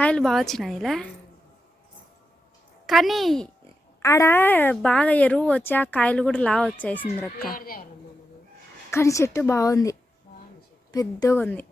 కాయలు బాగా వచ్చినాయిలే, కానీ ఆడ బాగా ఎరువు వచ్చి ఆ కాయలు కూడా లావు వచ్చేసింది రక్క. కానీ చెట్టు బాగుంది, పెద్దగా ఉంది.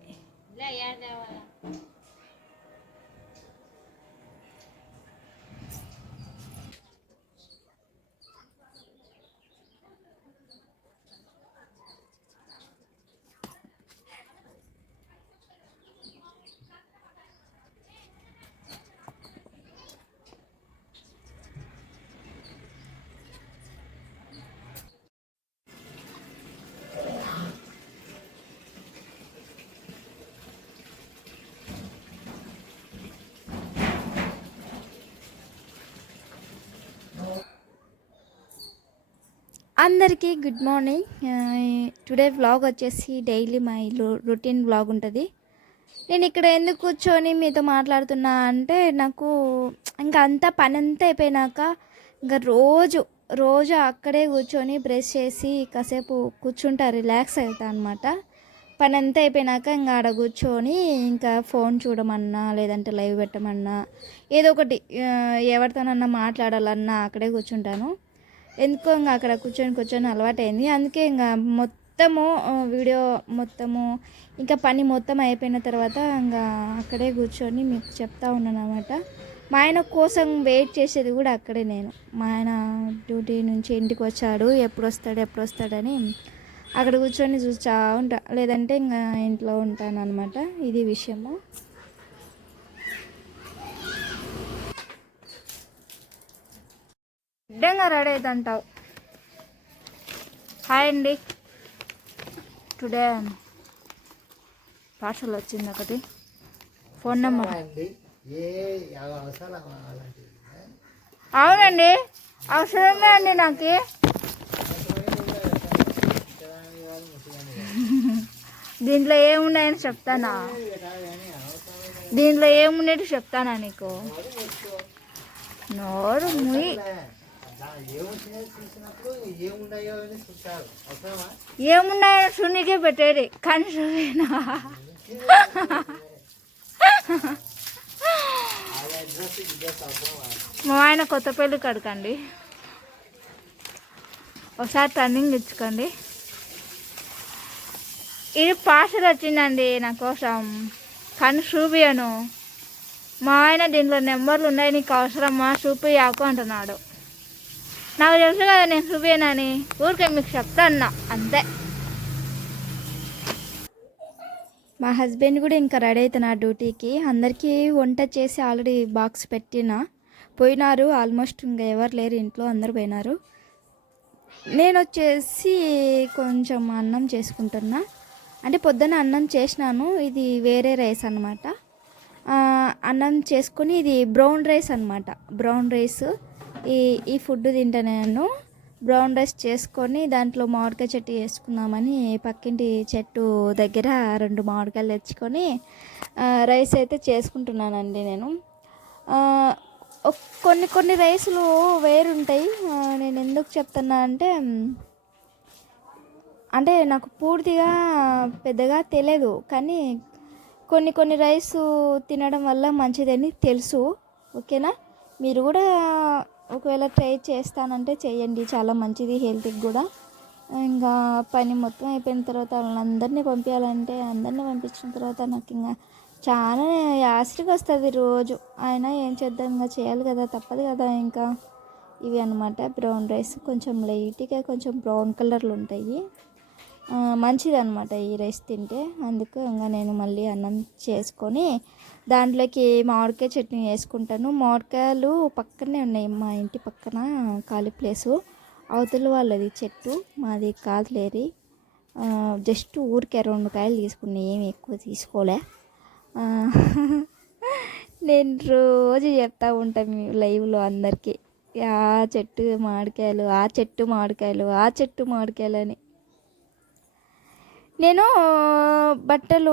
అందరికీ గుడ్ మార్నింగ్. టుడే వ్లాగ్ వచ్చేసి డైలీ మై రొటీన్ వ్లాగ్ ఉంటుంది. నేను ఇక్కడ ఎందుకు కూర్చొని మీతో మాట్లాడుతున్నా అంటే, నాకు ఇంకా అంతా పని అంతా అయిపోయినాక ఇంకా రోజు అక్కడే కూర్చొని బ్రష్ చేసి కాసేపు కూర్చుంటా, రిలాక్స్ అవుతా అనమాట. పని అంతా అయిపోయినాక ఇంకా ఆడ కూర్చొని ఇంకా ఫోన్ చూడమన్నా లేదంటే లైవ్ పెట్టమన్నా ఏదో ఒకటి ఎవరితోనన్నా మాట్లాడాలన్నా అక్కడే కూర్చుంటాను. ఎందుకో ఇంకా అక్కడ కూర్చొని అలవాటైంది. అందుకే ఇంకా మొత్తము వీడియో మొత్తము ఇంకా పని మొత్తం అయిపోయిన తర్వాత ఇంకా అక్కడే కూర్చొని మీకు చెప్తా ఉన్నాను అనమాట. మా ఆయన కోసం వెయిట్ చేసేది కూడా అక్కడే నేను. మా ఆయన డ్యూటీ నుంచి ఇంటికి వచ్చాడు, ఎప్పుడు వస్తాడని అక్కడ కూర్చొని చూస్తూ ఉంటా, లేదంటే ఇంకా ఇంట్లో ఉంటాను అనమాట. ఇది విషయము. అడ్డంగా రెడీ అవుతుంటావు. హాయ్ అండి, టుడే పార్సల్ వచ్చింది ఒకటి. ఫోన్ నెంబర్ అవునండి, అవసరంగా అండి నాకు. దీంట్లో ఏమున్నాయని చెప్తానా, నీకు నోరు ముయి. ఏమున్నాయో సున్నికే పెట్టేది, కానీ సున్నా మా ఆయన కొత్త పెళ్ళి కడకండి, ఒకసారి టర్నింగ్ ఇచ్చుకోండి. ఇది పార్సల్ వచ్చిందండి నా కోసం, కానీ చూపియను. మా ఆయన దీంట్లో నెంబర్లు ఉన్నాయి, నీకు అవసరమా చూపియాకు అంటున్నాడు. నాకు తెలుసు కదా నేను చూపియనని, ఊరికే మీకు చెప్తాను అంతే. మా హస్బెండ్ కూడా ఇంకా రెడీ అవుతున్నా డ్యూటీకి. అందరికీ వంట చేసి ఆల్రెడీ బాక్స్ పోయినారు. ఆల్మోస్ట్ ఇంకా ఎవరు లేరు ఇంట్లో, అందరు పోయినారు. నేను వచ్చేసి కొంచెం అన్నం చేసుకుంటున్నా. అంటే పొద్దున్న అన్నం చేసినాను, ఇది వేరే రైస్ అనమాట. అన్నం చేసుకొని ఇది బ్రౌన్ రైస్ అనమాట. బ్రౌన్ రైస్ ఈ ఫుడ్ తింటా నేను. బ్రౌన్ రైస్ చేసుకొని దాంట్లో మామిడికాయ చెట్టు వేసుకుందామని పక్కింటి చెట్టు దగ్గర 2 మామిడికాయలు తెచ్చుకొని రైస్ అయితే చేసుకుంటున్నానండి నేను. కొన్ని రైసులు వేరుంటాయి. నేను ఎందుకు చెప్తున్నా అంటే నాకు పూర్తిగా పెద్దగా తెలియదు, కానీ కొన్ని రైసు తినడం వల్ల మంచిదని తెలుసు. ఓకేనా, మీరు కూడా ఒకవేళ ట్రై చేస్తానంటే చేయండి, చాలా మంచిది హెల్త్కి కూడా. ఇంకా పని మొత్తం అయిపోయిన తర్వాత వాళ్ళందరినీ పంపించాలంటే అందరినీ పంపించిన తర్వాత నాకు ఇంకా చాలా యాసిడ్గా వస్తుంది రోజు. అయినా ఏం చేద్దాం, ఇంకా చేయాలి కదా, తప్పదు కదా. ఇంకా ఇవి అనమాట బ్రౌన్ రైస్, కొంచెం లైట్గా కొంచెం బ్రౌన్ కలర్లు ఉంటాయి, మంచిది అనమాట ఈ రైస్ తింటే. అందుకు ఇంకా నేను మళ్ళీ అన్నం చేసుకొని దాంట్లోకి మామిడికాయ చట్నీ వేసుకుంటాను. మామిడికాయలు పక్కనే ఉన్నాయి, మా ఇంటి పక్కన ఖాళీ ప్లేసు, అవతల వాళ్ళది చెట్టు, మాది కాదులేరి. జస్ట్ ఊరికే 2 కాయలు తీసుకున్నా, ఏమి ఎక్కువ తీసుకోలే. నేను రోజు చెప్తా ఉంటాను లైవ్లో అందరికీ, ఆ చెట్టు మామిడికాయలు, ఆ చెట్టు మామిడికాయలు అని. నేను బట్టలు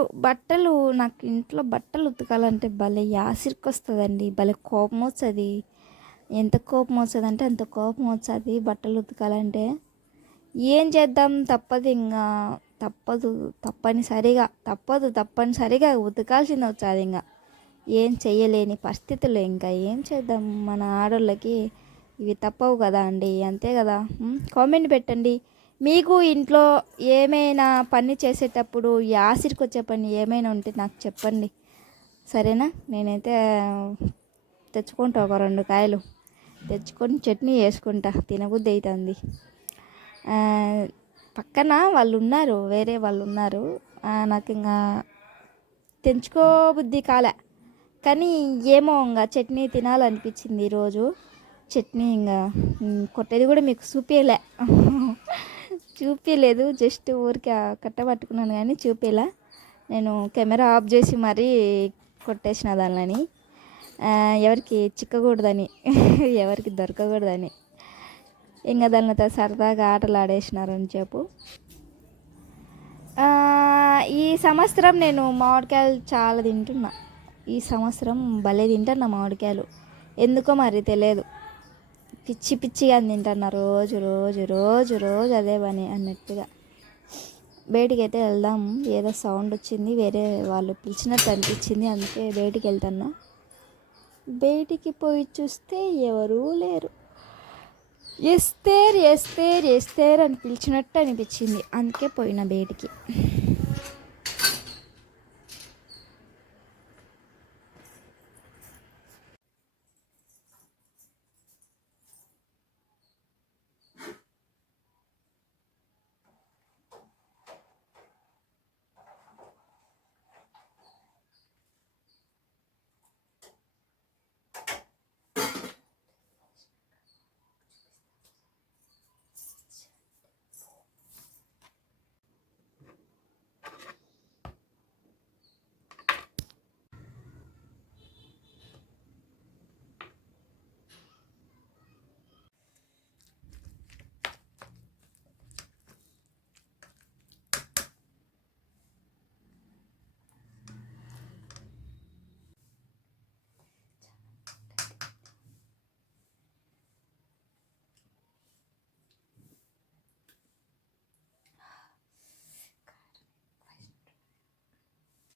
నాకు ఇంట్లో బట్టలు ఉతకాలంటే భలే యాసిరికి వస్తుందండి, భలే కోపం వస్తుంది. ఎంత కోపం వస్తుంది అంటే అంత కోపం వస్తుంది బట్టలు ఉతకాలంటే. ఏం చేద్దాం, తప్పదు, ఇంకా తప్పనిసరిగా ఉతకాల్సింది వచ్చేది ఇంకా. ఏం చెయ్యలేని పరిస్థితులు. ఇంకా ఏం చేద్దాం, మన ఆడోళ్ళకి ఇవి తప్పవు కదా అండి, అంతే కదా. కామెంట్ పెట్టండి, మీకు ఇంట్లో ఏమైనా పని చేసేటప్పుడు యాసిడ్కి వచ్చే పని ఏమైనా ఉంటే నాకు చెప్పండి, సరేనా. నేనైతే తెచ్చుకుంటా, ఒక 2 కాయలు తెచ్చుకొని చట్నీ వేసుకుంటా, తినబుద్ధి అవుతుంది. పక్కన వాళ్ళు ఉన్నారు, వేరే వాళ్ళు ఉన్నారు, నాకు ఇంకా తెంచుకోబుద్ధి కాలే, కానీ ఏమో ఇంకా చట్నీ తినాలనిపించింది ఈరోజు. చట్నీ ఇంకా కొట్టేది కూడా మీకు చూపించలేదు, జస్ట్ ఊరికి కట్ట పట్టుకున్నాను కానీ చూపించలే. నేను కెమెరా ఆఫ్ చేసి మరీ కొట్టేసిన దానిని, ఎవరికి చిక్కకూడదని ఎవరికి దొరకకూడదని. ఇంకా దానితో సరదాగా ఆటలు ఆడేసినారని చెప్పు. ఈ సంవత్సరం నేను మామిడికాయలు చాలా తింటున్నా. ఈ సంవత్సరం భలే తింటున్నా మామిడికాయలు, ఎందుకో మరి తెలియదు. పిచ్చి పిచ్చిగా తింటున్నా, రోజు రోజు రోజు రోజు అదే పని అన్నట్టుగా. బయటికి అయితే వెళ్దాం, ఏదో సౌండ్ వచ్చింది, వేరే వాళ్ళు పిలిచినట్టు అనిపించింది, అందుకే బయటికి వెళ్తున్నా. బయటికి పోయి చూస్తే ఎవరూ లేరు. ఎస్తేర్ అని పిలిచినట్టు అనిపించింది, అందుకే పోయిన బయటికి.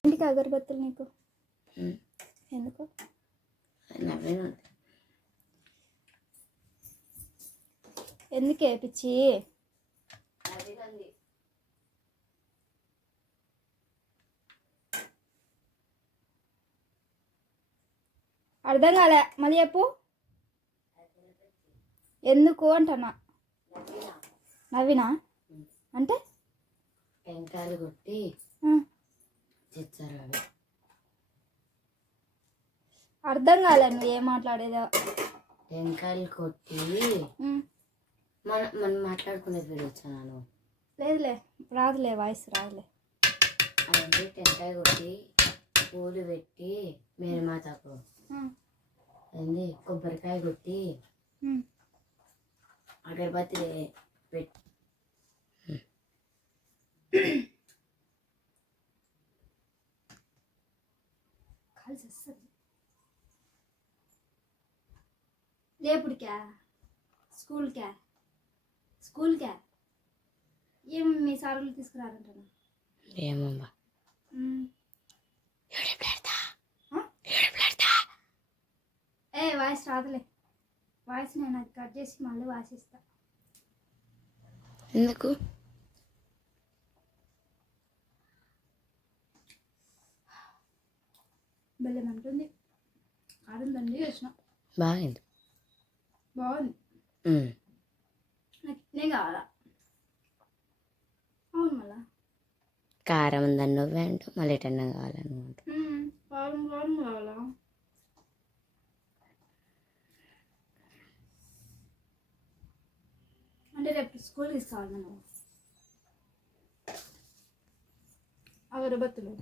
ఇంటికి అగరబత్తులు నీకు ఎందుకు? ఎందుకే పిచ్చి? అర్థం కాలే, మళ్ళీ చెప్పు. ఎందుకు అంటున్నా. నవ్వినా అంటే టెంకాయలు కొట్టి తెచ్చారు అవి. అర్థం కాలే నువ్వు ఏం మాట్లాడేదో. టెంకాయలు కొట్టి మనం మాట్లాడుకునేది వీడొచ్చాను. లేదులే, రాదులే, వాయిస్ రాదులే. అదంటే టెంకాయ కొట్టి పూలు పెట్టి మేరీమాతకు అయింది, కొబ్బరికాయ కొట్టి అగరబత్తి పెట్టి కలిసి వస్తుంది. లేపుడికా? స్కూల్కా ఏం మీ సార్లు తీసుకురారంటాను. ఏమమ్మా వాయిస్ రాదులే, వాయిస్ నేను అది కట్ చేసి మళ్ళీ వాయిస్ ఇస్తా. ఎందుకు? బెల్లం అంటుంది, ఆడుందండి వచ్చిన. బాగుంది. నాకు నేను కావాలా? అవును, మళ్ళా కారం ఉందని నువ్వే అంటావు, మళ్ళీ ఎటన్నా కావాలని కారం కావాలా? అంటే రేపు స్కూల్ తీసుకోవాలి నేను అగరబత్తులు.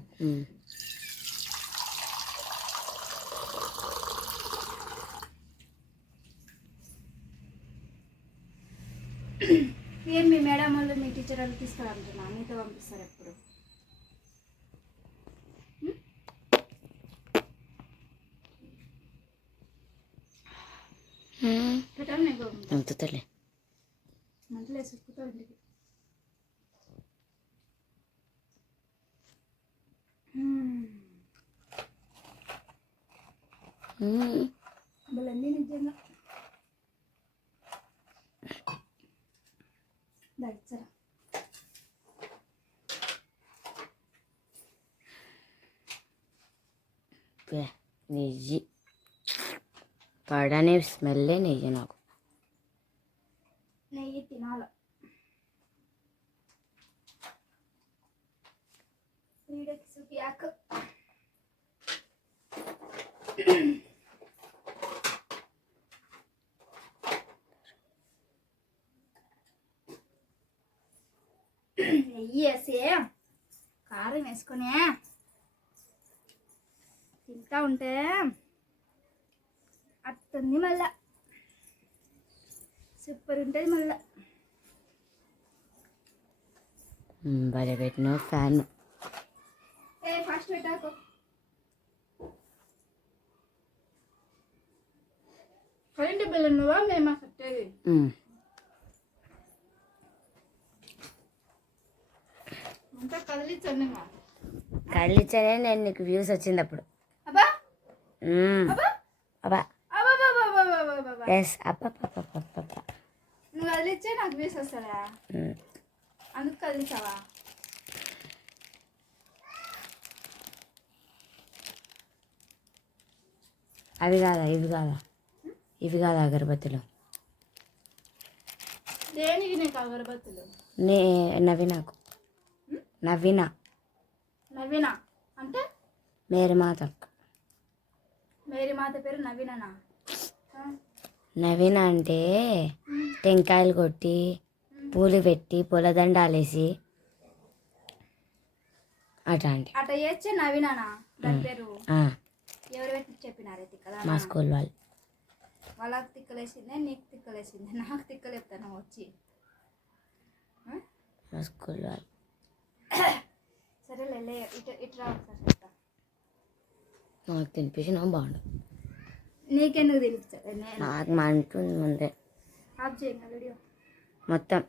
ఏం మీ మేడం వాళ్ళు మీ టీచర్ వాళ్ళు తీసుకురంటున్నా, మీతో పంపిస్తారు ఎప్పుడు? అంతుతలే మంటలు వేసుకుతా ఇంటికి. బలంది నిజంగా దచ్చరా నెయ్యి పడనే స్మెల్లే నెయ్యి నాకు. నెయ్యి తినాల. సుఖియాకు నెయ్యి వేసి కారం వేసుకొని తింటా ఉంటే అట్టుంది మళ్ళా సూపర్ ఉంటుంది మళ్ళా. భలే పెట్టిన ఫ్యాన్. ఫాస్ట్ పెట్టాకు. కరెంట్ బిల్ నువ్వా మేము కట్టేది? అంతా కదిలించండి. కదిలించనే నేను నీకు వ్యూస్ వచ్చింది అప్పుడు. అబ్బా అబ్బా అబ్బా ఎస్ అబ్బా. నువ్వు కదిలిచ్చే నాకు వ్యూస్ వస్తాడా? అందుకు కదిలించావా? అవి కాదా ఇవి కాదా అగరబత్తులు? దేనికి నీకు అగరబత్తులు? నవీనాకు. నవీన అంటే మేరీ మాత. మేరీ మాత పేరు నవీననా? నవీన అంటే టెంకాయలు కొట్టి పూలు పెట్టి పూలదండాలేసి అట్లాంటి అట్లా చేస్తే నవీననా దాని పేరు? ఎవరు పెట్టి చెప్పినారే తిక్కదా? మా స్కూల్ వాళ్ళు. వాళ్ళకి తిక్కలేసిందే, నీకు తిక్కలేసిందే, నాకు తిక్కలు చెప్తాను వచ్చి. మా స్కూల్ వాళ్ళు. సరేలే ఇట్లా ఒకసారి చెప్తా. నాకు తినిపించిన బాగుండు. నీకెందుకు తెలుస్తుంది? నాకు మంటుంది ముందే ఆఫ్ చేయండి వీడియో మొత్తం.